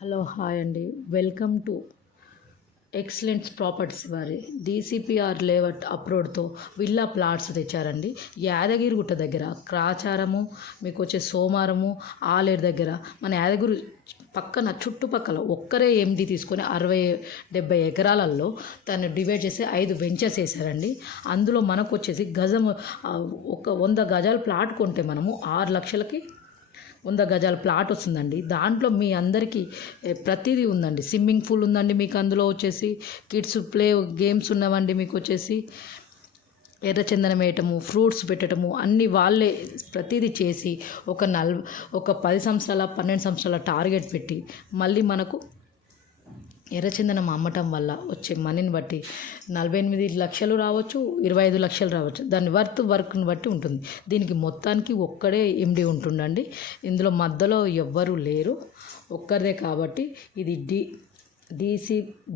Hello hi అండి. Welcome to excellents properties వారి డీసీపీఆర్ layout అప్రోడ్తో villa plots తెచ్చారండి. Yadagirigutta దగ్గర క్రాచారము మీకు వచ్చే సోమారము ఆలేరు దగ్గర మన యాదగిరి పక్కన చుట్టుపక్కల ఒక్కరే ఎండి తీసుకొని 60-70 ఎకరాలలో దాన్ని డివైడ్ చేసి 5 వెంచర్స్ వేసారండి. అందులో మనకు వచ్చేసి గజము ఒక 100 గజాల ప్లాట్ కొంటే మనము 6 లక్షలకి 100 గజాల ప్లాట్ వస్తుందండి. దాంట్లో మీ అందరికీ ప్రతిదీ ఉందండి. స్విమ్మింగ్ పూల్ ఉందండి మీకు, అందులో వచ్చేసి కిడ్స్ ప్లే గేమ్స్ ఉన్నవండి. మీకు వచ్చేసి ఎర్రచందనం వేయటము, ఫ్రూట్స్ పెట్టడము అన్నీ వాళ్ళే ప్రతిదీ చేసి ఒక 10 సంవత్సరాల 12 సంవత్సరాల టార్గెట్ పెట్టి మళ్ళీ మనకు ఎర్రచందనం అమ్మటం వల్ల వచ్చే మనీని బట్టి 48 లక్షలు రావచ్చు, 25 లక్షలు రావచ్చు. దాని వర్క్ని బట్టి ఉంటుంది. దీనికి మొత్తానికి ఒక్కడే ఎండి ఉంటుండండి. ఇందులో మధ్యలో ఎవ్వరూ లేరు, ఒక్కరిదే. కాబట్టి ఇది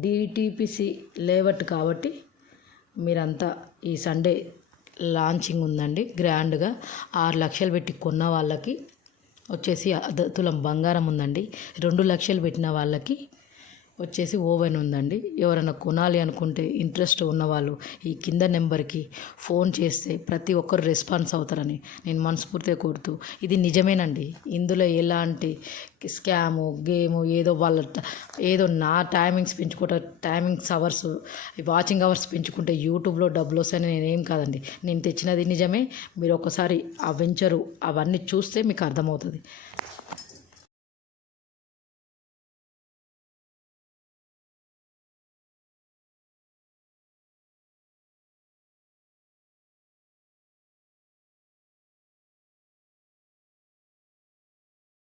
డిటిపిసి లేఅవుట్ కాబట్టి మీరంతా ఈ సండే లాంచింగ్ ఉందండి. గ్రాండ్గా 6 లక్షలు పెట్టి కొన్న వాళ్ళకి వచ్చేసి తులం బంగారం ఉందండి. 2 లక్షలు పెట్టిన వాళ్ళకి వచ్చేసి ఓవెన్ ఉందండి. ఎవరైనా కొనాలి అనుకుంటే ఇంట్రెస్ట్ ఉన్నవాళ్ళు ఈ కింద నెంబర్కి ఫోన్ చేస్తే ప్రతి ఒక్కరు రెస్పాన్స్ అవుతారని నేను మనస్ఫూర్తిగా కోరుతూ, ఇది నిజమేనండి. ఇందులో ఎలాంటి స్కాము గేము ఏదో నా టైమింగ్స్ వాచింగ్ అవర్స్ పెంచుకుంటే యూట్యూబ్లో డబ్బులు వస్తాయని నేనేం కాదండి. నేను తెచ్చినది నిజమే. మీరు ఒకసారి ఆ వెంచరు అవన్నీ చూస్తే మీకు అర్థమవుతుంది.